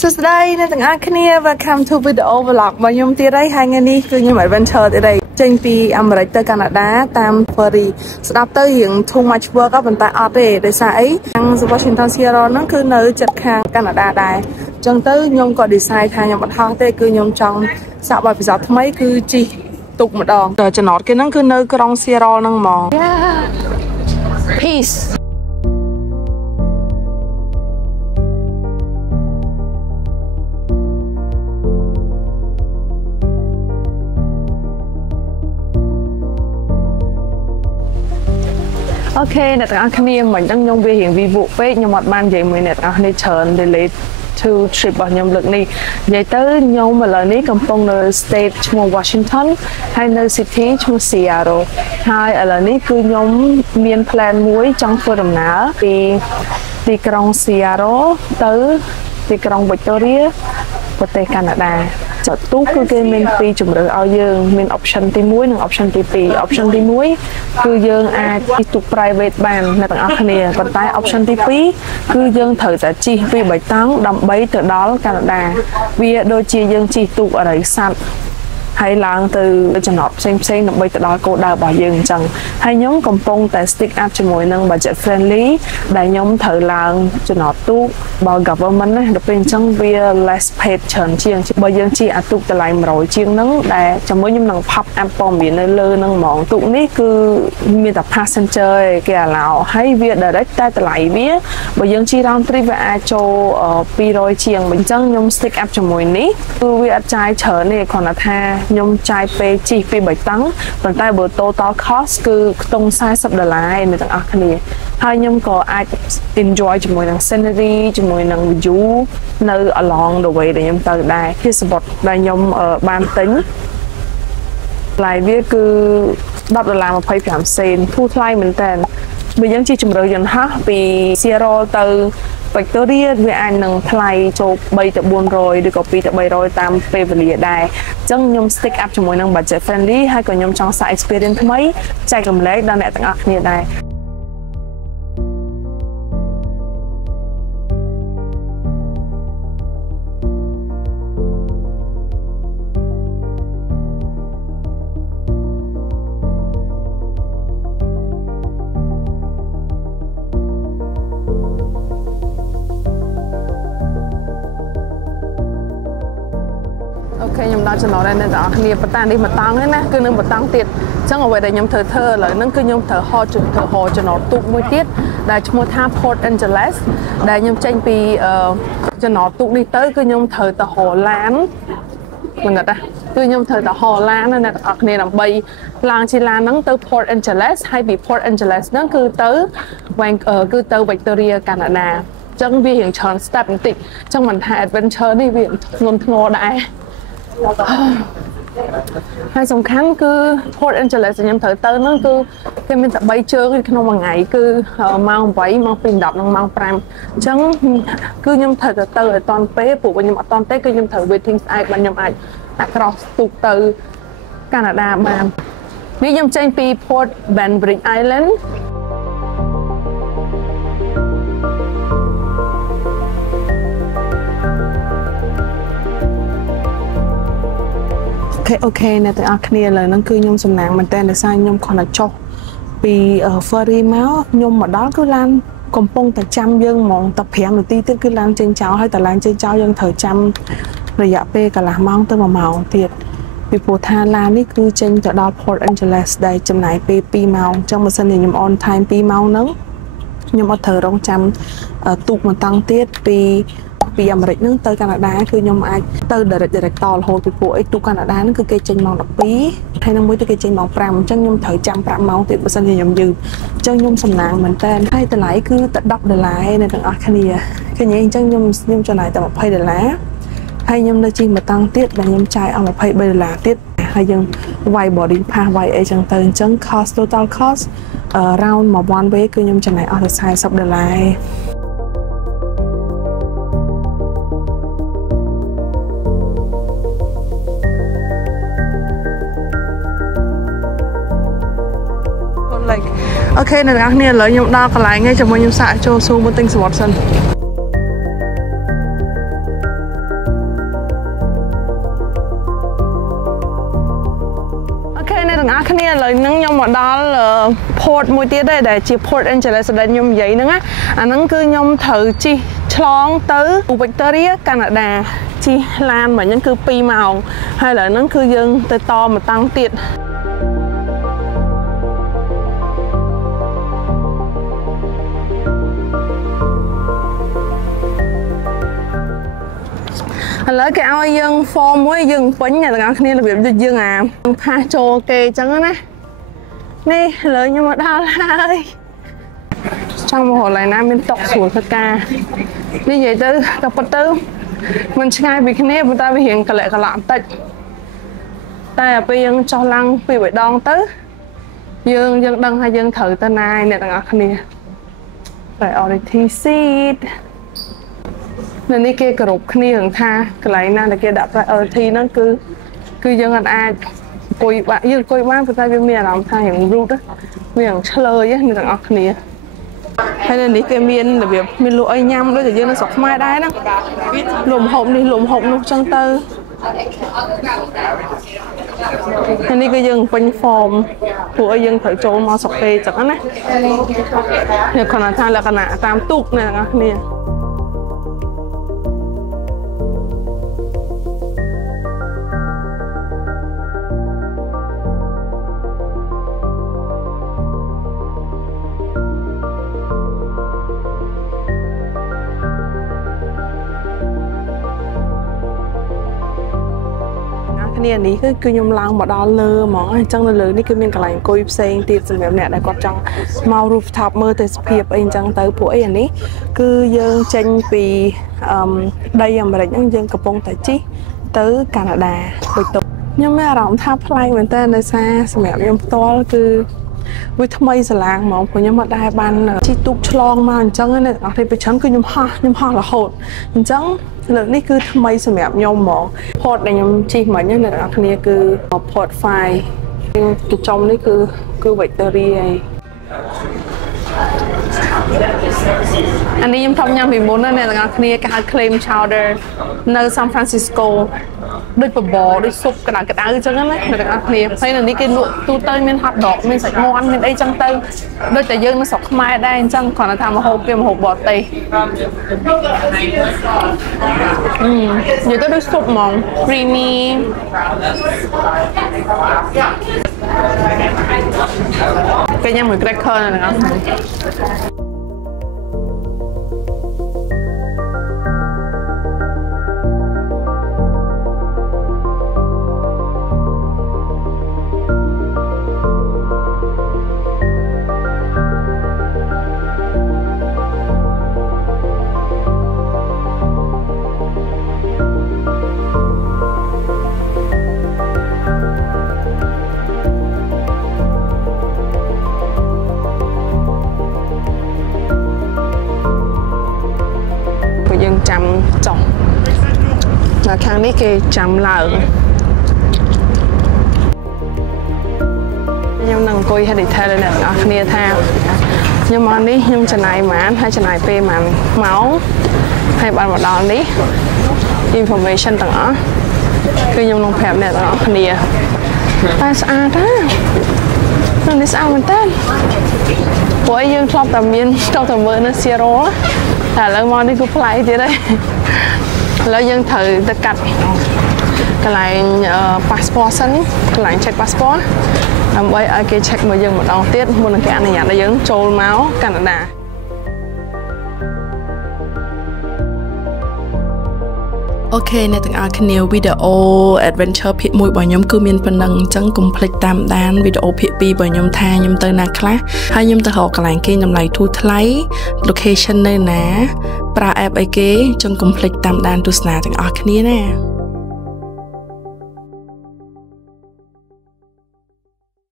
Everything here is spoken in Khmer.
សួស្តីអ្នកទាំងអស់គ្នា Welcome to video vlog របស់ខ្ញុំទៀតហើយថ្ងៃនេះគឺខ្ញុំ adventure ទៀតហើយចេញពីអាមេរិកទៅកាណាដាតាម ferry ស្ដាប់ទៅរៀង too much work ប៉ុន្តែអត់ទេដោយសារអីខាង Washington Seattle ហ្នឹងគឺនៅជិតខាងកាណាដាដែរអញ្ចឹងទៅខ្ញុំក៏ decide ថាខ្ញុំអត់ហោះទេគឺខ្ញុំចង់សាកបទពិសោធន៍ថ្មីគឺជិះទូកម្ដងចំណតគេហ្នឹងគឺនៅក្រុង Seattle ហ្នឹងហ្មង Peace Okay អ្នកទាំងអស់គ្នាមិនដឹងខ្ញុំវារៀងវិវពេកខ្ញុំអត់បាននិយាយមួយអ្នកទាំងអស់គ្នាច្រើន delay to trip របស់ខ្ញុំលើកនេះនិយាយទៅខ្ញុំឥឡូវនេះកំពុងនៅ state ឈ្មោះ Washington ហើយនៅ city ឈ្មោះ Seattle ហើយឥឡូវនេះគឺខ្ញុំមាន plan មួយចង់ធ្វើដំណើរពីទីក្រុង Seattle ទៅទីក្រុង Victoria ប្រទេសកាណាដាចាត់ទូគឺគេមានពីរជម្រើសឲ្យយើងមាន option ទី1និង option ទី2 option ទី1គឺយើងអាចជិះទូក private បានអ្នកទាំងអស់គ្នាប៉ុន្តែ option ទី2គឺយើងត្រូវតែជិះពីបៃតងដើម្បីទៅដល់កាណាដាវាដូចជាយើងជិះទូកអរិយស័ព្ទហើយឡើងទៅចំណតផ្សេងដើម្បីទៅដល់គោលដៅរបស់យើងអញ្ចឹងហើយខ្ញុំកំពុងតែ stick up ជាមួយនឹង budget friendly ដែលខ្ញុំត្រូវឡើងចំណតទូកបើ government ណាដល់ពេលអញ្ចឹងវា less paid ច្រើនជាងបើយើងជិះអាទូកតម្លៃ100ជាងហ្នឹងដែលជាមួយខ្ញុំនឹង pop up ព័ត៌មាននៅលើហ្នឹងហ្មងទូកនេះគឺមានតែ passenger ឯគេ allow ហើយវា direct តែតម្លៃវាបើយើងជិះ round trip វាអាចចូល200ជាងអញ្ចឹងខ្ញុំ stick up ជាមួយនេះគឺវាអត់ចាយច្រើនទេគ្រាន់តែថាខ្ញុំចាយពេលជិះពីបៃតងប៉ុន្តែបើ total cost គឺខ្ទង់$40អ្នកទាំងអស់គ្នាហើយខ្ញុំក៏អាច enjoy ជាមួយនឹង scenery ជាមួយនឹង view នៅ along the way ដែលខ្ញុំទៅដែរជាសបុតដែលខ្ញុំបានទិញថ្លៃវាគឺ$10.25សេនធូរថ្លៃមែនតើបើយើងជិះជម្រើសយន្តហោះពី Seattle ទៅ Victoria វាអាចនឹងថ្លៃចូល3ទៅ400ឬក៏2ទៅ300តាមពេលវេលាដែរអញ្ចឹងខ្ញុំ stick up ជាមួយនឹង budget friendly ហើយក៏ខ្ញុំចង់សាក experience ថ្មីចែករំលែកដល់អ្នកទាំងអស់គ្នាដែរខ្ញុំដល់ចំណតដែរអ្នកទាំងអស់គ្នាប៉ុន្តែនេះមកតង់ហ្នឹងណាគឺនឹងមកតង់ទៀតអញ្ចឹងអ្វីដែលខ្ញុំត្រូវធ្វើឥឡូវហ្នឹងគឺខ្ញុំត្រូវហោចំណតទូកមួយទៀតដែលឈ្មោះថា Port Angeles ដែលខ្ញុំចេញពីចំណតទូកនេះទៅគឺខ្ញុំត្រូវទៅហោឡានមិនដឹងទេគឺខ្ញុំត្រូវទៅហោឡានណាអ្នកទាំងអស់គ្នាដើម្បីឡើងជិះឡានហ្នឹងទៅ Port Angeles ហើយពី Port Angeles ហ្នឹងគឺទៅ Victoria កាណាដាអញ្ចឹងវារៀងច្រើន step បន្តិចអញ្ចឹងមិនថា adventure នេះវាធ្ងន់ធ្ងរដែរហើយសំខាន់គឺ Port Angeles ខ្ញុំត្រូវទៅហ្នឹងគឺគេមានតែ3ជើងក្នុងមួយថ្ងៃគឺម៉ោង8ម៉ោង2:10និងម៉ោង5អញ្ចឹងគឺខ្ញុំត្រូវទៅឲ្យតាន់ពេលពួកខ្ញុំអត់តាន់ទេគឺខ្ញុំត្រូវ waiting ស្អែកបានខ្ញុំអាច cross ទូកទៅកាណាដាបាននេះខ្ញុំចេញពី Port Bainbridge Island Okay អ្នកទាំងអស់គ្នាឥឡូវហ្នឹងគឺខ្ញុំសំណាងមែនតើដោយសារខ្ញុំគ្រាន់តែចុះពី ferry មកខ្ញុំមកដល់គឺឡានកំពុងតែចាំយើងហ្មងតែ5នាទីទៀតគឺឡានចេញចោលហើយតែឡានចេញចោលយើងត្រូវចាំរយៈពេលកន្លះម៉ោងទៅ1ម៉ោងទៀតពីព្រោះថាឡាននេះគឺចេញទៅដល់ Port Angeles ដែលចំណាយពេល2ម៉ោងអញ្ចឹងបើសិនជាខ្ញុំ on time 2ម៉ោងហ្នឹងខ្ញុំអត់ត្រូវរងចាំទូកមកតាំងទៀតពីអាមេរិកហ្នឹងទៅកាណាដាគឺខ្ញុំអាចទៅ direct តរហូតពីពួកអីទូកាណាដាហ្នឹងគឺគេចេញម៉ោង12ហើយនឹងមួយទៅគេចេញម៉ោង5អញ្ចឹងខ្ញុំត្រូវចាំ5ម៉ោងទៀតបើសិនជាខ្ញុំយឺតអញ្ចឹងខ្ញុំសំណាងមែនតើហើយតម្លៃគឺតែ$10នៅទាំងអស់គ្នាឃើញអញ្ចឹងខ្ញុំចំណាយតែ$20ហើយខ្ញុំនៅជិះមកតាំងទៀតដែលខ្ញុំចាយអស់$23ទៀតហើយយើងវាយ boarding pass វាយអីចឹងទៅអញ្ចឹង total cost round មក one way គឺខ្ញុំចំណាយអស់តែ$40អូខេអ្នកទាំងអស់គ្នាឥឡូវខ្ញុំដល់កន្លែងហើយជាមួយខ្ញុំសាកចូលស៊ូមកទិញសវត្តសិន គ្នាឥឡូវហ្នឹងខ្ញុំមកដល់ port មួយទៀតដែរជា Port Angeles ដែលខ្ញុំនិយាយហ្នឹងណាអាហ្នឹងគឺខ្ញុំត្រូវជិះឆ្លងទៅ Victoria កាណាដាជិះឡានមិញហ្នឹងគឺ2ម៉ោងហើយឥឡូវហ្នឹងគឺយើងទៅតមកតាំងទៀតឥឡូវគេឲ្យយើង form មួយយើងពេញអ្នកទាំងអស់គ្នារបៀបដូចយើងផាសចូលគេអញ្ចឹងណានេះឥឡូវខ្ញុំមកដល់ហើយចង់មកកន្លែងណាមានតុកស្រួលធ្វើការនេះនិយាយទៅតែប៉ុតទៅមិនឆ្ងាយពីគ្នាប៉ុន្តែវារៀងកលៈកលក់បន្តិចតែពេលយើងចុះឡើងពី3ដងទៅយើងដឹងថាយើងត្រូវទៅណាអ្នកទាំងអស់គ្នា priority seat នៅនេះគេគោរពគ្នារឿងថាកន្លែងណាដែលគេដាក់ priority ហ្នឹងគឺយើងអាចអង្គុយបានយើងអង្គុយបានប៉ុន្តែវាមានអារម្មណ៍ថារឿង rude វារឿងឆ្លើយអ្នកទាំងអស់គ្នាហើយនៅនេះគេមានរបៀបមានលក់អីញ៉ាំដូចតែយើងនៅស្រុកខ្មែរដែរហ្នឹងលំហូបនេះលំហូបនោះចឹងទៅហើយនេះគឺយើងពេញ form ព្រោះឲ្យយើងត្រូវចូលមកស្រុកគេចឹងណានេះគាត់ថាលក្ខណៈតាមទូកអ្នកទាំងអស់គ្នានេះគឺខ្ញុំឡើងមកដល់លើហ្មងអញ្ចឹងនៅលើនេះគឺមានកន្លែងអង្គុយផ្សេងទៀតសម្រាប់អ្នកដែលគាត់ចង់មក rooftop មើលទេសភាពអីអញ្ចឹងទៅពួកអីអានេះគឺយើងចេញពីដីអាមេរិកហ្នឹងយើងកំពុងតែជិះទៅកាណាដាដូចទៅខ្ញុំមានអារម្មណ៍ថាប្លែកមែនតើដោយសារសម្រាប់ខ្ញុំផ្ទាល់គឺវាថ្មីស្រឡាងហ្មងព្រោះខ្ញុំអត់ដែរបានជិះទូកឆ្លងមកអញ្ចឹងណាអ្នកនរពេលច្រើនគឺខ្ញុំហោះរហូតអញ្ចឹងលើកនេះគឺថ្មីសម្រាប់ខ្ញុំហ្មង port ដែលខ្ញុំជិះមិញអ្នកនរគ្នាគឺ port 5កញ្ចុំនេះគឺ Victoria អានេះខ្ញុំថប់ញ៉ាំពីមុនណាអ្នកនរគ្នាគេហៅ clam chowder នៅ San Francisco ដូចបបរដូចស៊ុបក្តៅអញ្ចឹងណាអ្នកទាំងអស់គ្នាហើយនៅនេះគេលក់ទូទៅមាន hot dog មានសាច់មាន់មានអីចឹងទៅដូចតែយើងនៅស្រុកខ្មែរដែរអញ្ចឹងគ្រាន់តែថាម្ហូបគេម្ហូបបរទេសនិយាយទៅដូចស៊ុបហ្មង creamy គេញ៉ាំមួយ cracker ណាអ្នកទាំងអស់គ្នាចាំចុះដល់ខាងនេះគេចាំឡើងខ្ញុំនឹងអង្គុយ head detail អ្នកទាំងអស់គ្នាថាខ្ញុំមកនេះខ្ញុំចំណាយប៉ុន្មានហើយចំណាយពេលប៉ុន្មានម៉ោងហើយបានមកដល់នេះ information ទាំងអស់គឺខ្ញុំនឹងប្រាប់អ្នកទាំងអស់គ្នាតែស្អាតណាស់នៅនេះស្អាតមែនតើព្រោះយើងធ្លាប់តែមើលនៅ Zero តែឥឡូវមកនេះគឺប្លែកទៀតហើយឥឡូវយើងត្រូវទៅកាត់កន្លែង passport សិនកន្លែង check passport ដើម្បីឲ្យគេ check មកយើងម្ដងទៀតមុននឹងគេអនុញ្ញាតឲ្យយើងចូលមកកាណាដាអូខេអ្នកទាំងអស់គ្នាវីដេអូ adventure ភាគ1របស់ខ្ញុំគឺមានប៉ុណ្ណឹងអញ្ចឹងកុំភ្លេចតាមដានវីដេអូភាគ2របស់ខ្ញុំថាខ្ញុំទៅណាខ្លះហើយខ្ញុំទៅរកកន្លែងគេតម្លៃធូរថ្លៃ location នៅណាប្រើ app អីគេអញ្ចឹងកុំភ្លេចតាមដានទស្សនាទាំងអស់គ្នាណា